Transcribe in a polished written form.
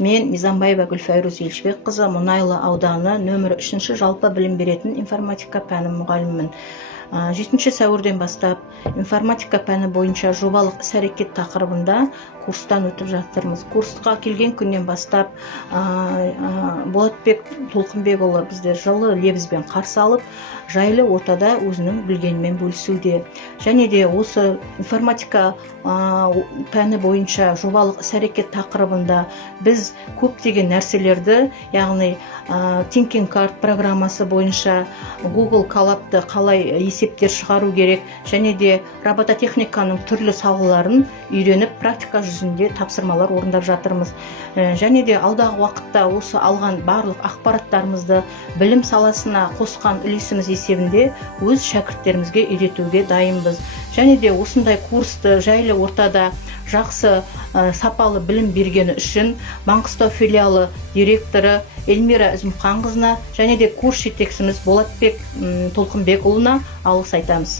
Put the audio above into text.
Мен Мизамбаева Гүлфайруз Елшібекқызы, Мұнайлы ауданы нөмірі 3 жалпы білім беретін информатика пәні мұғалімімін. 7 сәуірден бастап информатика пәні бойынша жобалық іс-әрекет тақырыбында курстан өтіп жатырмыз. Курсқа келген күннен бастап Болатбек Толқынбекұлы бізді жылы лебізбен қарсы алып, жайлы ортада өзінің білгенімен бөлісуде. Және де осы информатика пәні бойынша жобалық іс-әрекет тақырыбында біз көптеген нәрселерді, яғни Thinking Card программасы бойынша Google Colab'ды қалай есептер шығару керек, және де робототехниканың түрлі салаларын үйреніп, практика жүзінде тапсырмалар орындап жатырмыз. Және де алдағы уақытта осы алған барлық ақпараттарымызды білім саласына қосқан үлесіміз есебінде өз шәкірттерімізге үйретуге дайынбыз. Және де осындай курсты жайлы ортада жақсы сапалы білім бергені үшін Маңғыстау филиалы директоры Эльмира Үзімханқызына және де курс жетекшіміз Болатбек Толқынбекұлына алғыс айтамыз.